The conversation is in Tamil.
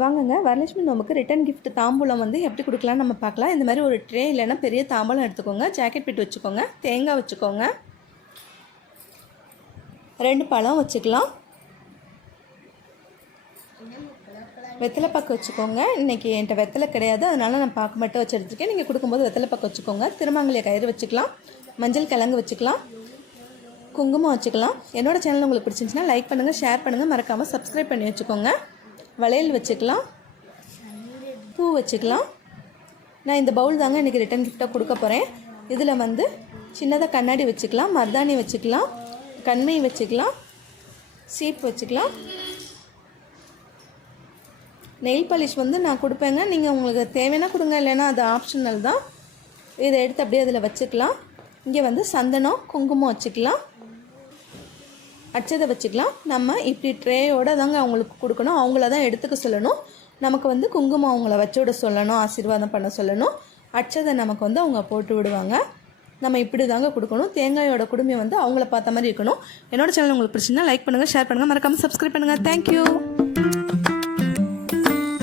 வாங்குங்க வரலட்சுமி நோம்புக்கு ரிட்டன் கிஃப்ட் தாம்பூலம் வந்து எப்படி கொடுக்கலான்னு நம்ம பார்க்கலாம். இந்த மாதிரி ஒரு ட்ரே இல்லைன்னா பெரிய தாம்பூலம் எடுத்துக்கோங்க. ஜாக்கெட் பிட் வச்சுக்கோங்க. தேங்காய் வச்சுக்கோங்க. 2 பழம் வச்சுக்கலாம். வெத்தலை பாக்கு வச்சுக்கோங்க. இன்றைக்கி என்கிட்ட வெத்தலை கிடையாது, அதனால் நான் பாக்கு மட்டும் வச்சு எடுத்துருக்கேன். நீங்கள் கொடுக்கும்போது வெத்தலை பாக்கு வச்சுக்கோங்க. திருமாங்கல்ய கயிறு வச்சுக்கலாம். மஞ்சள் கிழங்கு வச்சுக்கலாம். குங்குமம் வச்சுக்கலாம். என்னோடய சேனல் உங்களுக்கு பிடிச்சிருந்துச்சுன்னா லைக் பண்ணுங்கள், ஷேர் பண்ணுங்கள், மறக்காமல் சப்ஸ்கிரைப் பண்ணி வச்சுக்கோங்க. வளையல் வச்சுக்கலாம். பூ வச்சுக்கலாம். நான் இந்த பவுல் தாங்க இன்றைக்கி ரிட்டன் கிஃப்டாக கொடுக்க போகிறேன். இதில் வந்து சின்னதாக கண்ணாடி வச்சுக்கலாம், மருதாணி வச்சுக்கலாம், கண்மை வச்சுக்கலாம், சீப் வச்சுக்கலாம். நெயில் பாலிஷ் வந்து நான் கொடுப்பேங்க. நீங்கள் உங்களுக்கு தேவைன்னா கொடுங்க, இல்லைன்னா அது ஆப்ஷனல் தான். இதை எடுத்து அப்படியே அதில் வச்சுக்கலாம். இங்கே வந்து சந்தனம் குங்குமம் வச்சுக்கலாம். அச்சதை வச்சுக்கலாம். நம்ம இப்படி ட்ரேயோடு தாங்க அவங்களுக்கு கொடுக்கணும். அவங்கள தான் எடுத்துக்க சொல்லணும். நமக்கு வந்து குங்குமம் அவங்கள வச்சோட சொல்லணும், ஆசீர்வாதம் பண்ண சொல்லணும். அச்சதை நமக்கு வந்து அவங்க போட்டு விடுவாங்க. நம்ம இப்படி தாங்க கொடுக்கணும். தேங்காயோட குடும்பம் வந்து அவங்கள பார்த்த மாதிரி இருக்கணும். என்னோடய சேனல் உங்களுக்கு பிடிச்சிங்கன்னா லைக் பண்ணுங்கள், ஷேர் பண்ணுங்கள், மறக்காமல் சப்ஸ்கிரைப் பண்ணுங்கள். தேங்க்யூ.